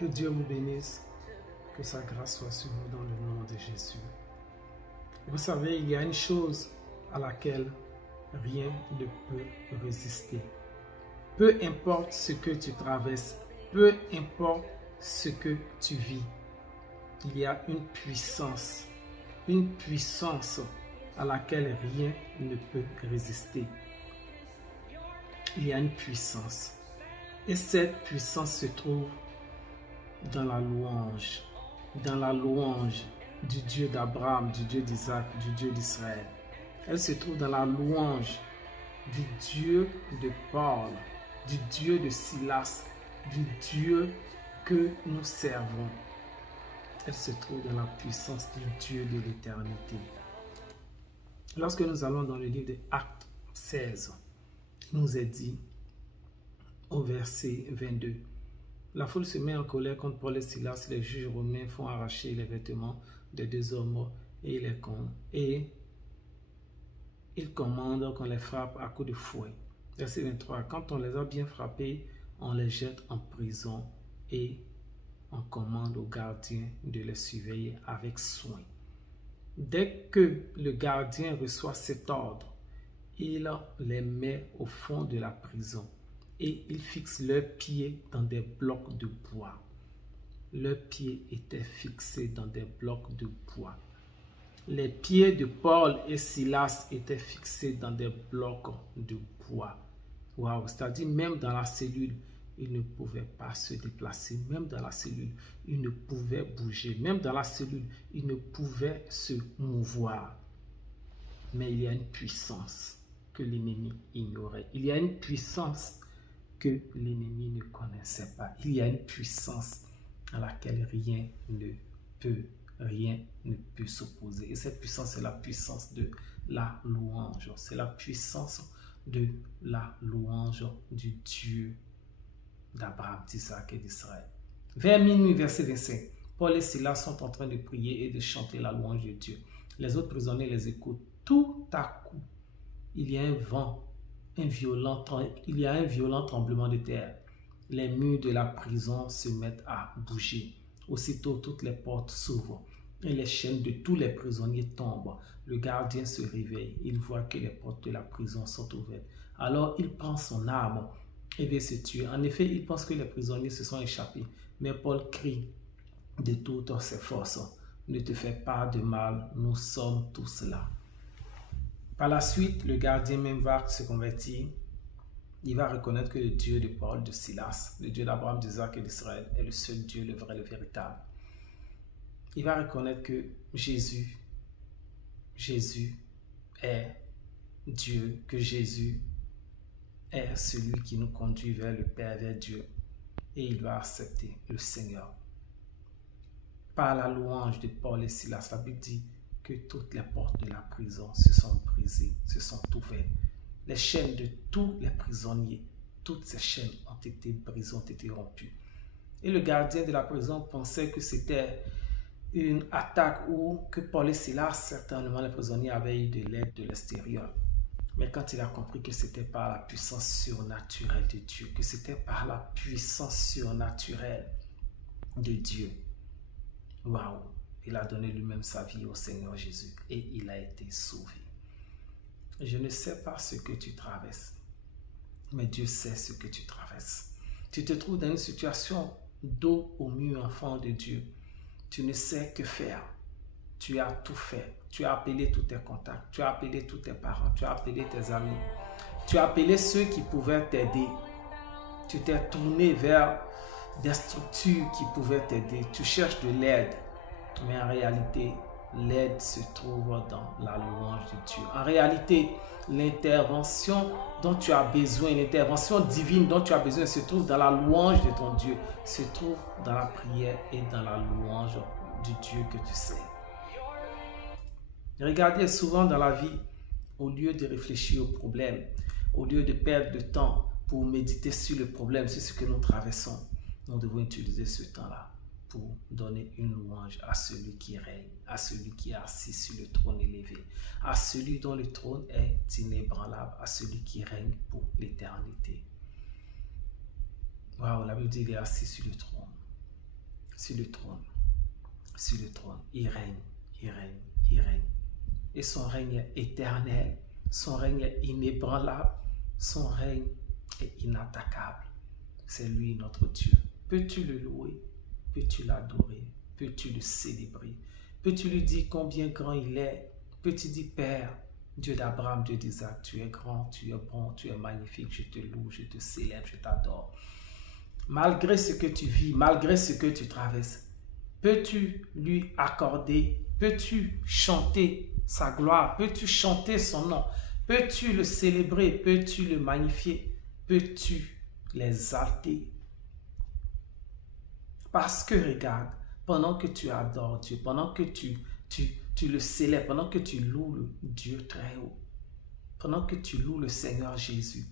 Que Dieu vous bénisse, que sa grâce soit sur vous dans le nom de Jésus. Vous savez, il y a une chose à laquelle rien ne peut résister. Peu importe ce que tu traverses, peu importe ce que tu vis, il y a une puissance à laquelle rien ne peut résister. Il y a une puissance. Et cette puissance se trouve dans la louange du Dieu d'Abraham, du Dieu d'Isaac, du Dieu d'Israël. Elle se trouve dans la louange du Dieu de Paul, du Dieu de Silas, du Dieu que nous servons. Elle se trouve dans la puissance du Dieu de l'éternité. Lorsque nous allons dans le livre des Actes 16, il nous est dit au verset 22, la foule se met en colère contre Paul et Silas. Les juges romains font arracher les vêtements des deux hommes et ils commandent qu'on les frappe à coups de fouet. Verset 23, quand on les a bien frappés, on les jette en prison et on commande aux gardiens de les surveiller avec soin. Dès que le gardien reçoit cet ordre, il les met au fond de la prison et il fixe leurs pieds dans des blocs de bois. Leurs pieds étaient fixés dans des blocs de bois. Les pieds de Paul et Silas étaient fixés dans des blocs de bois. Waouh, c'est-à-dire même dans la cellule, ils ne pouvaient pas se déplacer. Même dans la cellule, ils ne pouvaient bouger. Même dans la cellule, ils ne pouvaient se mouvoir. Mais il y a une puissance que l'ennemi ignorait. Il y a une puissance que l'ennemi ne connaissait pas. Il y a une puissance à laquelle rien ne peut s'opposer. Et cette puissance, c'est la puissance de la louange. C'est la puissance de la louange du Dieu d'Abraham, d'Isaac et d'Israël. Vers minuit, verset 25, Paul et Silas sont en train de prier et de chanter la louange de Dieu. Les autres prisonniers les écoutent. Tout à coup, il y a un vent, il y a un violent tremblement de terre. Les murs de la prison se mettent à bouger. Aussitôt, toutes les portes s'ouvrent et les chaînes de tous les prisonniers tombent. Le gardien se réveille. Il voit que les portes de la prison sont ouvertes. Alors, il prend son arme et vient se tuer. En effet, il pense que les prisonniers se sont échappés. Mais Paul crie de toutes ses forces, « Ne te fais pas de mal, nous sommes tous là. » Par la suite, le gardien même va se convertir. Il va reconnaître que le Dieu de Paul, de Silas, le Dieu d'Abraham, d'Isaac et d'Israël est le seul Dieu, le vrai, le véritable. Il va reconnaître que Jésus est Dieu, que Jésus est celui qui nous conduit vers le Père, vers Dieu. Et il va accepter le Seigneur. Par la louange de Paul et Silas, la Bible dit que toutes les portes de la prison se sont brisées, se sont ouvertes. Les chaînes de tous les prisonniers, toutes ces chaînes ont été brisées, ont été rompues. Et le gardien de la prison pensait que c'était une attaque ou que Paul et Silas, certainement les prisonniers, avaient eu de l'aide de l'extérieur. Mais quand il a compris que c'était par la puissance surnaturelle de Dieu, que c'était par la puissance surnaturelle de Dieu, waouh, il a donné lui-même sa vie au Seigneur Jésus et il a été sauvé. Je ne sais pas ce que tu traverses, mais Dieu sait ce que tu traverses. Tu te trouves dans une situation dos au mur, enfant de Dieu. Tu ne sais que faire. Tu as tout fait. Tu as appelé tous tes contacts. Tu as appelé tous tes parents. Tu as appelé tes amis. Tu as appelé ceux qui pouvaient t'aider. Tu t'es tourné vers des structures qui pouvaient t'aider. Tu cherches de l'aide. Mais en réalité, l'aide se trouve dans la louange de Dieu. En réalité, l'intervention dont tu as besoin, l'intervention divine dont tu as besoin se trouve dans la louange de ton Dieu, se trouve dans la prière et dans la louange du Dieu que tu sais. Regardez, souvent dans la vie, au lieu de réfléchir au problème, au lieu de perdre de temps pour méditer sur le problème, sur ce que nous traversons, nous devons utiliser ce temps-là pour donner une louange à celui qui règne, à celui qui est assis sur le trône élevé, à celui dont le trône est inébranlable, à celui qui règne pour l'éternité. Waouh, la Bible dit qu'il est assis sur le trône. sur le trône. Sur le trône. Il règne, il règne, il règne. Et son règne est éternel. Son règne est inébranlable. Son règne est inattaquable. C'est lui notre Dieu. Peux-tu le louer? Peux-tu l'adorer? Peux-tu le célébrer? Peux-tu lui dire combien grand il est? Peux-tu dire, Père, Dieu d'Abraham, Dieu d'Isaac, tu es grand, tu es bon, tu es magnifique, je te loue, je te célèbre, je t'adore. Malgré ce que tu vis, malgré ce que tu traverses, peux-tu lui accorder, peux-tu chanter sa gloire, peux-tu chanter son nom, peux-tu le célébrer, peux-tu le magnifier, peux-tu l'exalter? Parce que regarde, pendant que tu adores Dieu, pendant que tu le célèbres, pendant que tu loues le Dieu très haut, pendant que tu loues le Seigneur Jésus,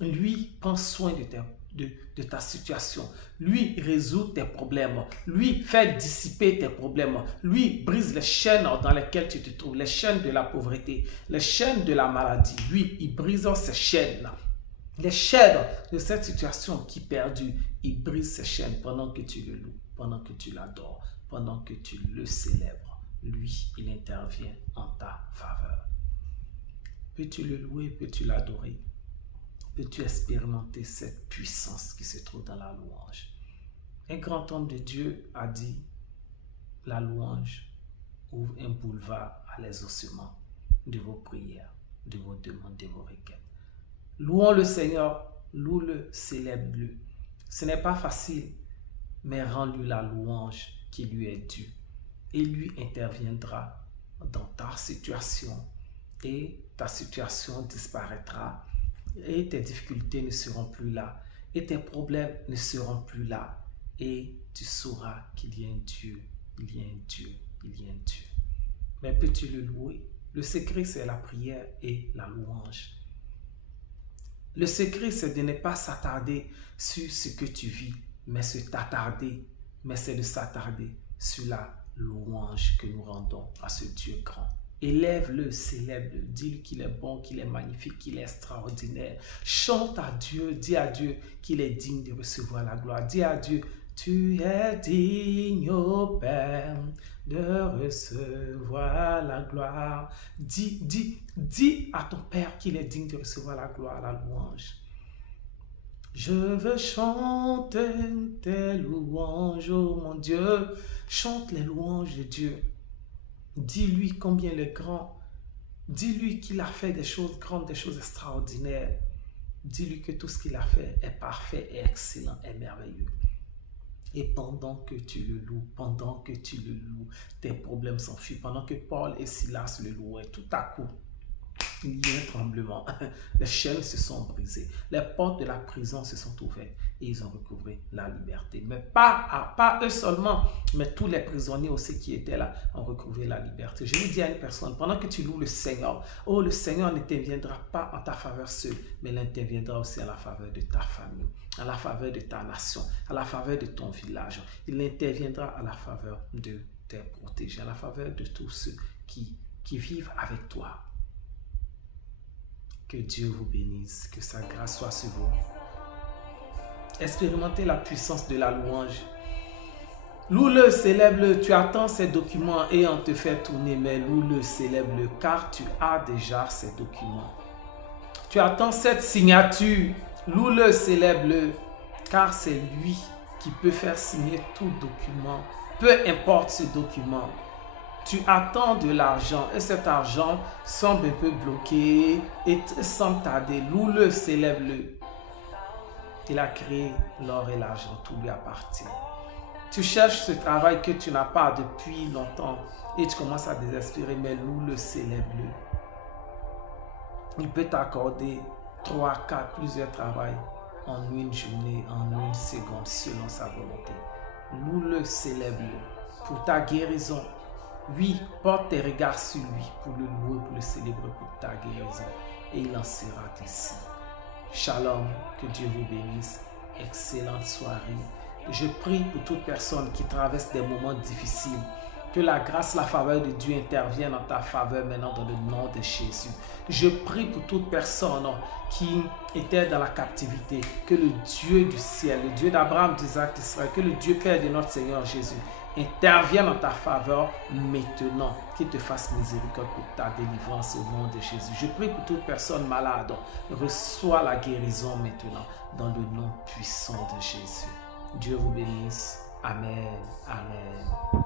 lui prend soin de ta situation, lui résout tes problèmes, lui fait dissiper tes problèmes, lui brise les chaînes dans lesquelles tu te trouves, les chaînes de la pauvreté, les chaînes de la maladie, lui, il brise ces chaînes-là. Les chaînes de cette situation qui perdure, il brise ces chaînes pendant que tu le loues, pendant que tu l'adores, pendant que tu le célèbres. Lui, il intervient en ta faveur. Peux-tu le louer, peux-tu l'adorer? Peux-tu expérimenter cette puissance qui se trouve dans la louange? Un grand homme de Dieu a dit, la louange ouvre un boulevard à l'exaucement de vos prières, de vos demandes, de vos requêtes. Louons le Seigneur, loue-le, célèbre-le. Ce n'est pas facile, mais rends-lui la louange qui lui est due. Et lui interviendra dans ta situation et ta situation disparaîtra et tes difficultés ne seront plus là et tes problèmes ne seront plus là et tu sauras qu'il y a un Dieu, il y a un Dieu, il y a un Dieu. Mais peux-tu le louer? Le secret, c'est la prière et la louange. Le secret, c'est de ne pas s'attarder sur ce que tu vis, mais c'est de s'attarder sur la louange que nous rendons à ce Dieu grand. Élève-le, célèbre-le, dis-lui qu'il est bon, qu'il est magnifique, qu'il est extraordinaire. Chante à Dieu, dis à Dieu qu'il est digne de recevoir la gloire. Dis à Dieu, tu es digne, ô Père, de recevoir la gloire. Dis à ton Père qu'il est digne de recevoir la gloire, la louange. Je veux chanter tes louanges, oh mon Dieu. Chante les louanges de Dieu. Dis-lui combien il est grand. Dis-lui qu'il a fait des choses grandes, des choses extraordinaires. Dis-lui que tout ce qu'il a fait est parfait, est excellent, est merveilleux. Et pendant que tu le loues, tes problèmes s'enfuient. Pendant que Paul et Silas le louaient, tout à coup, il y a un tremblement. Les chaînes se sont brisées. Les portes de la prison se sont ouvertes et ils ont recouvré la liberté. Mais pas eux seulement, mais tous les prisonniers aussi qui étaient là ont recouvré la liberté. Je lui dis à une personne, pendant que tu loues le Seigneur, oh, le Seigneur n'interviendra pas en ta faveur seul, mais il interviendra aussi à la faveur de ta famille, à la faveur de ta nation, à la faveur de ton village. Il interviendra à la faveur de tes protégés, à la faveur de tous ceux qui vivent avec toi. Que Dieu vous bénisse, que sa grâce soit sur vous. Expérimentez la puissance de la louange. Loue-le, célèbre-le. Tu attends ces documents et on te fait tourner, mais loue-le, célèbre-le, car tu as déjà ces documents. Tu attends cette signature. Loue-le, célèbre-le, car c'est lui qui peut faire signer tout document, peu importe ce document. Tu attends de l'argent et cet argent semble un peu bloqué et sans tarder, loue-le, célèbre-le. Il a créé l'or et l'argent, tout lui appartient. Tu cherches ce travail que tu n'as pas depuis longtemps et tu commences à désespérer, mais loue-le, célèbre-le. Il peut t'accorder 3, 4, plusieurs travails en une journée, en une seconde, selon sa volonté. Loue-le, célèbre-le pour ta guérison. Oui, porte tes regards sur lui pour le louer, pour le célébrer, pour ta guérison. Et il en sera ainsi. Shalom, que Dieu vous bénisse. Excellente soirée. Je prie pour toute personne qui traverse des moments difficiles, Que la grâce, la faveur de Dieu intervienne en ta faveur maintenant dans le nom de Jésus. Je prie pour toute personne qui était dans la captivité. Que le Dieu du ciel, le Dieu d'Abraham, d'Isaac, d'Israël, que le Dieu Père de notre Seigneur Jésus intervienne en ta faveur maintenant, qu'il te fasse miséricorde pour ta délivrance au nom de Jésus. Je prie pour toute personne malade, reçois la guérison maintenant dans le nom puissant de Jésus. Dieu vous bénisse. Amen. Amen.